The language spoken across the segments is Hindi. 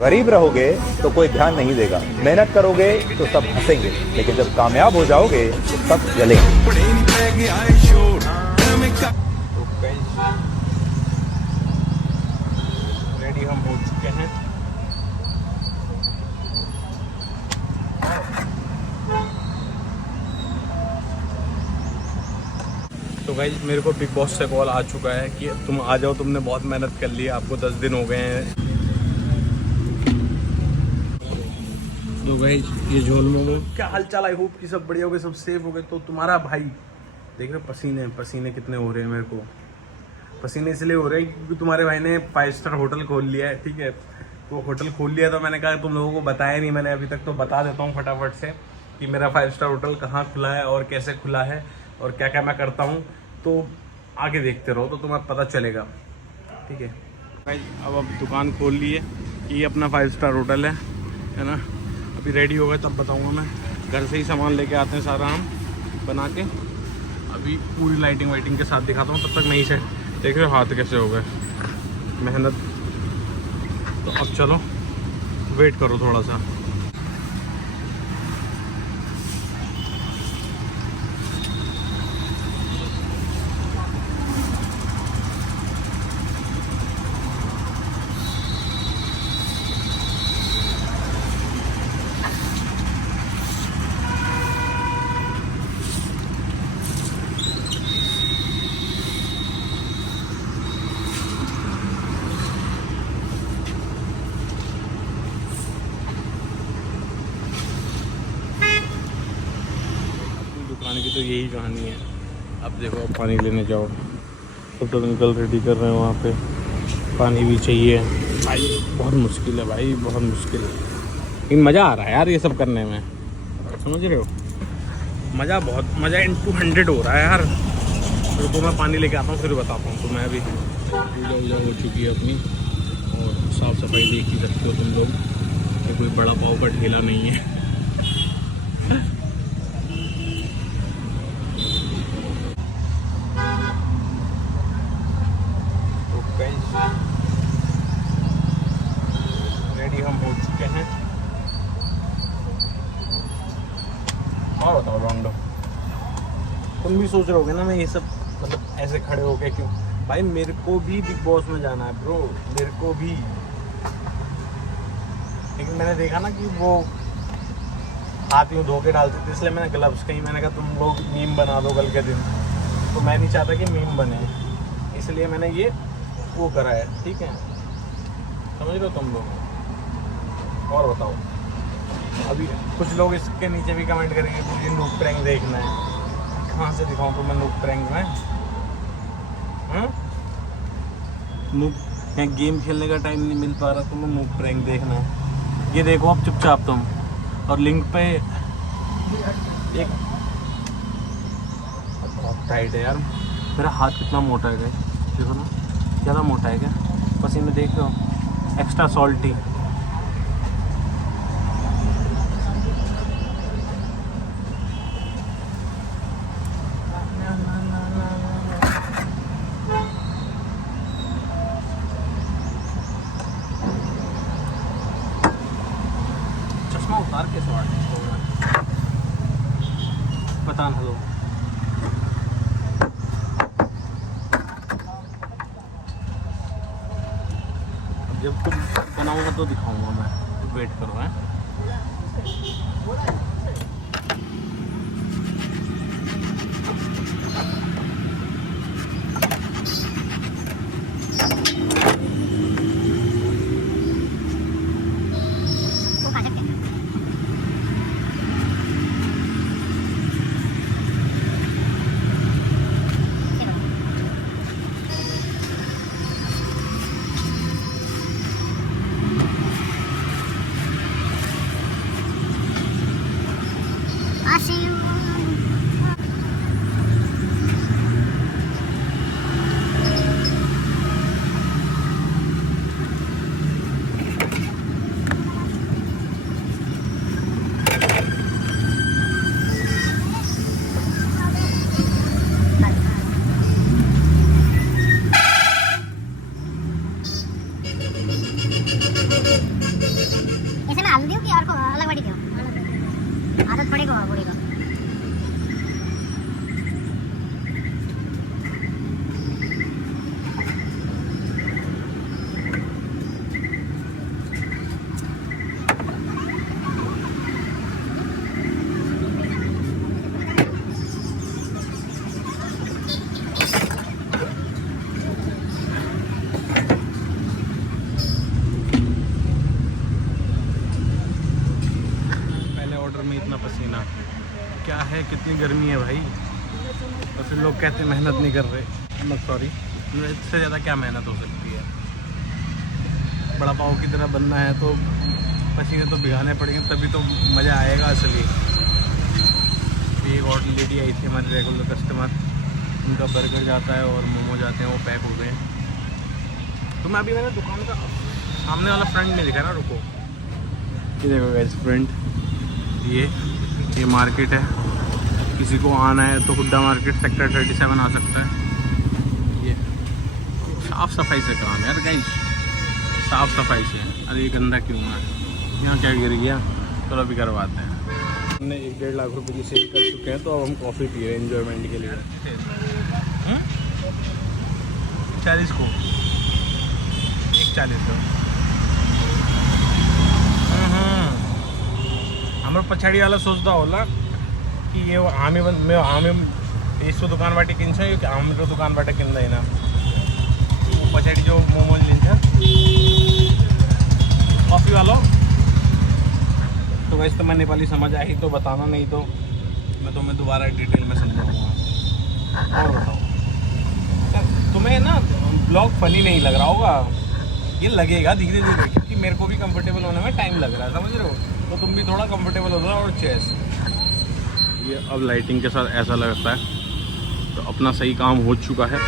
गरीब रहोगे तो कोई ध्यान नहीं देगा, मेहनत करोगे तो सब हंसेंगे, लेकिन जब कामयाब हो जाओगे तो सब जलेंगे। रेडी हम हो चुके हैं। तो गाइस मेरे को बिग बॉस से कॉल आ चुका है कि तुम आ जाओ, तुमने बहुत मेहनत कर ली है, आपको 10 दिन हो गए हैं। तो गाइस ये झोल मोमो, क्या हाल चाल, आई होप कि सब बढ़िया हो गए, सब सेफ हो गए। तो तुम्हारा भाई देख रहे पसीने पसीने कितने हो रहे हैं, मेरे को पसीने इसलिए हो रहे हैं क्योंकि तुम्हारे भाई ने 5 स्टार होटल खोल लिया है। ठीक है, तो होटल खोल लिया तो मैंने कहा तुम लोगों को बताया नहीं मैंने अभी तक, तो बता देता हूँ फटाफट से कि मेरा 5 स्टार होटल कहाँ खुला है और कैसे खुला है और क्या क्या मैं करता हूँ। तो आगे देखते रहो तो तुम्हें पता चलेगा। ठीक है भाई, अब दुकान खोल ली है, ये अपना 5 स्टार होटल है ना। अभी रेडी हो गए तब बताऊँगा मैं, घर से ही सामान लेके आते हैं सारा हम बना के। अभी पूरी लाइटिंग वाइटिंग के साथ दिखाता हूँ, तब तक नहीं से देख रहे हो हाथ कैसे हो गए, मेहनत। तो अब चलो वेट करो थोड़ा सा। दुकान की तो यही कहानी है। अब देखो, अब पानी लेने जाओ, तब तो अंकल रेडी कर रहे हैं वहाँ पे, पानी भी चाहिए भाई। बहुत मुश्किल है भाई, बहुत मुश्किल है, लेकिन मज़ा आ रहा है यार ये सब करने में, समझ रहे हो। मज़ा इनटू 100 हो रहा है यार। फिर तो मैं पानी लेके आता हूँ फिर बताता हूँ। तो मैं अभी पूजा वूजा हो चुकी है अपनी, और साफ़ सफाई देख ही सकते हो तुम लोग कि कोई बड़ा पाव का ठेला नहीं है। रेडी हम हो चुके हैं। और बताओ रोंडो, तुम भी सोच रहे होगे ना मैं ये सब मतलब ऐसे खड़े हो गए क्यों। भाई मेरे को भी बिग बॉस में जाना है ब्रो, मेरे को भी। लेकिन मैंने देखा ना कि वो हाथ यूँ धो के डालते थे, इसलिए मैंने ग्लव्स कहीं, मैंने कहा तुम लोग मीम बना दो कल के दिन। तो मैं नहीं चाहता कि मीम बने, इसलिए मैंने ये वो करा है। ठीक है, समझ रहे हो तुम लोग। और बताओ, अभी कुछ लोग इसके नीचे भी कमेंट करेंगे मुझे नूब प्रैंक देखना है। कहाँ से दिखाऊं तुम्हें नूब प्रैंक में? नूब, यहाँ गेम खेलने का टाइम नहीं मिल पा रहा, तुम्हें नूब प्रैंक देखना है। ये देखो अब चुपचाप तुम, और लिंक पे एक बहुत टाइट है यार। मेरा हाथ कितना मोटा है गाइस, देखो ना, ज़्यादा मोटा है क्या? पसीने देख रहे हो, एक्स्ट्रा सॉल्टी। चश्मा उतार के सवार पता ना दो। जब तुम बनाऊंगा तो दिखाऊंगा मैं, वेट करो हैं। हल्दी हो कि और को अलग वाली दो आदत पड़ेगा बूढ़े को में इतना पसीना क्या है, कितनी गर्मी है भाई। तो फिर लोग कहते हैं मेहनत नहीं कर रहे, मतलब सॉरी, इससे ज़्यादा क्या मेहनत हो सकती है। बड़ा पाव की तरह बनना है तो पसीने तो भिगाने पड़ेंगे, तभी तो मज़ा आएगा असली। एक और लेडी आई थी हमारे रेगुलर कस्टमर, उनका बर्गर जाता है और मोमो जाते हैं, वो पैक हो गए। तो मैं अभी मैंने दुकान का सामने वाला फ्रंट नहीं दिखा ना, रुको ये देखो गाइस फ्रंट, ये मार्केट है। किसी को आना है तो हुड्डा मार्केट सेक्टर 37 आ सकता है। ये साफ़ सफाई से काम है यार गाइस, साफ़ सफाई से। अरे ये गंदा क्यों है, यहाँ क्या गिर गया, चलो अभी करवाते हैं। हमने 1-1.5 लाख रुपए की सेल कर चुके हैं, तो अब हम कॉफ़ी पी रहे हैं एंजॉयमेंट के लिए। 40 को 140 को हमारे पछाड़ी वाला सोचता होला कि ये आम्ही इसको दुकान बाटे किन क्योंकि आम्ही तो दुकान बाटे किन ना पछाड़ी जो मोमोज लिंच कॉफ़ी वालों। तो वैसे तो मैं नेपाली समझ आई तो बताना, नहीं तो मैं तुम्हें दोबारा डिटेल में समझाऊंगा। और बताओ, तुम्हें ना ब्लॉग फनी नहीं लग रहा होगा, ये लगेगा धीरे धीरे, क्योंकि मेरे को भी कंफर्टेबल होने में टाइम लग रहा है, समझ रहे हो। तो तुम भी थोड़ा कंफर्टेबल हो जाओ। और चेस ये अब लाइटिंग के साथ ऐसा लगता है तो अपना सही काम हो चुका है,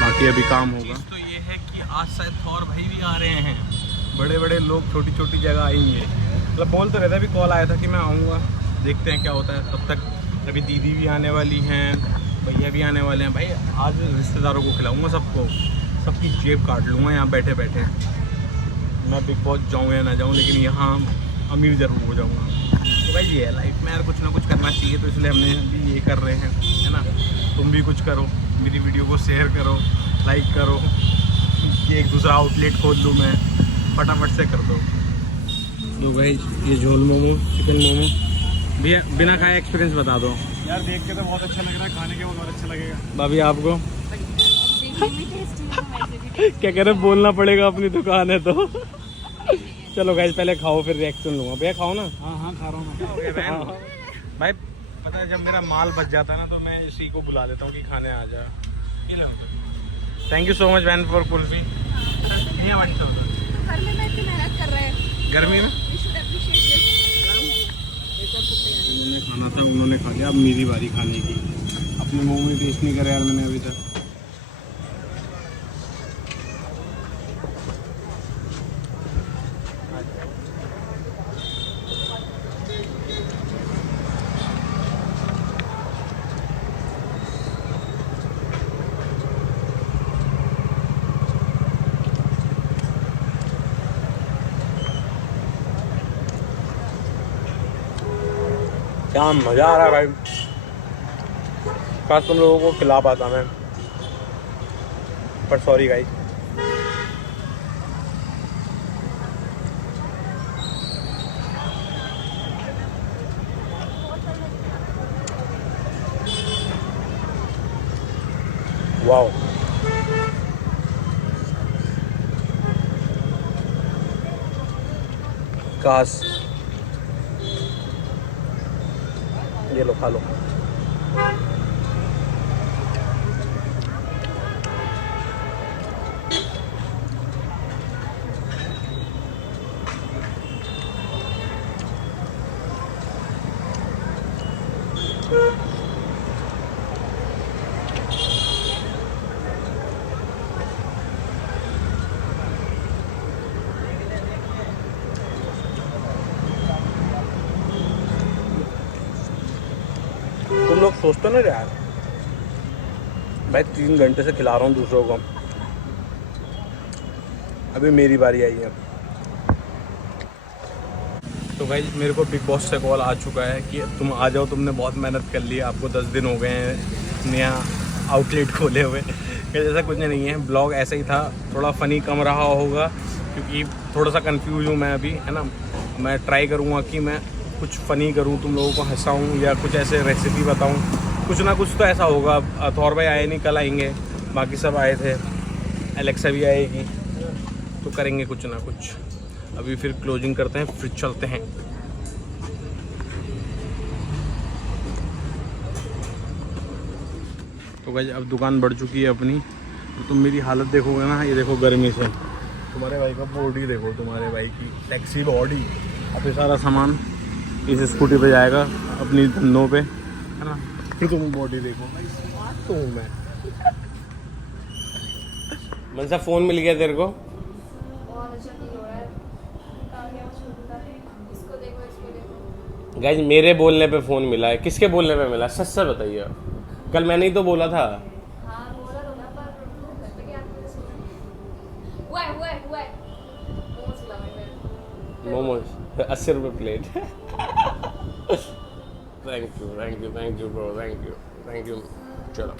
बाकी अभी काम होगा। तो ये है कि आज शायद थौर भाई भी आ रहे हैं, बड़े बड़े लोग छोटी छोटी जगह आएंगे। मतलब बोल तो रहता, अभी कॉल आया था कि मैं आऊँगा, देखते हैं क्या होता है। तब तक अभी दीदी भी आने वाली हैं, भैया भी आने वाले हैं। भाई आज रिश्तेदारों को खिलाऊँगा सबको, सबकी जेब काट लूँगा यहाँ बैठे बैठे। मैं बिग बॉस जाऊँ या ना जाऊँ, लेकिन यहाँ अमीर ज़रूर हो जाऊँगा। तो भाई ये है लाइफ में यार, कुछ ना कुछ करना चाहिए, तो इसलिए हमने भी ये कर रहे हैं, है ना। तुम भी कुछ करो, मेरी वीडियो को शेयर करो, लाइक करो, कि एक दूसरा आउटलेट खोल लूँ मैं, फटाफट से कर दो। तो भाई ये झोल मोमो, चिकन मोमो, भैया बिना खाए एक्सपीरियंस बता दो यार। देख के तो बहुत अच्छा लग रहा है, खाने के बाद और अच्छा लगेगा। भाभी आपको क्या कह रहे, बोलना पड़ेगा, अपनी दुकान है तो। चलो गाइस पहले खाओ फिर रिएक्शन लूँगा। भैया खाओ ना। हाँ खा रहा हूँ भाई पता है, जब मेरा माल बच जाता है ना, तो मैं इसी को बुला लेता हूँ कि खाने आ जा। Thank you so much van for kulfi. गर्मी में उन्होंने खाना था, उन्होंने खा लिया, अब मेरी बारी खाने की। अपने मुंह में टेस्ट नहीं करा यार मैंने अभी तक। क्या मज़ा आ रहा है भाई, काश तुम लोगों को खिला पाता मैं, पर सॉरी गाइस। वाओ, काश, ये लो खा लो। तुम लोग सोचते ना यार, भाई 3 घंटे से खिला रहा हूँ दूसरों को, अभी मेरी बारी आई है। तो भाई मेरे को बिग बॉस से कॉल आ चुका है कि तुम आ जाओ, तुमने बहुत मेहनत कर ली, आपको 10 दिन हो गए हैं नया आउटलेट खोले हुए। ऐसा कुछ नहीं है, ब्लॉग ऐसा ही था, थोड़ा फ़नी कम रहा होगा क्योंकि थोड़ा सा कंफ्यूज हूँ मैं अभी, है ना। मैं ट्राई करूँगा कि मैं कुछ फ़नी करूँ, तुम लोगों को हंसाऊँ या कुछ ऐसे रेसिपी बताऊँ, कुछ ना कुछ तो ऐसा होगा। अथौर भाई आए नहीं, कल आएंगे, बाकी सब आए थे, एलेक्सा भी आएगी, तो करेंगे कुछ ना कुछ। अभी फिर क्लोजिंग करते हैं, फिर चलते हैं। तो गाइस अब दुकान बढ़ चुकी है अपनी, तो तुम मेरी हालत देखोगे ना, ये देखो गर्मी से, तुम्हारे भाई का बॉडी देखो, तुम्हारे भाई की टैक्सी बॉडी। अब ये सारा सामान इस स्कूटी पे जाएगा अपनी धंधों पे, है ना। फिर तुम बॉडी देखो, तो मैं मनसा फोन मिल गया तेरे को? गाइस मेरे बोलने पे फोन मिला है, किसके बोलने पे मिला, सच सच बताइए। कल मैंने ही तो बोला था। मोमोज 80 रुपये plate. Thank you bro, thank you चलो।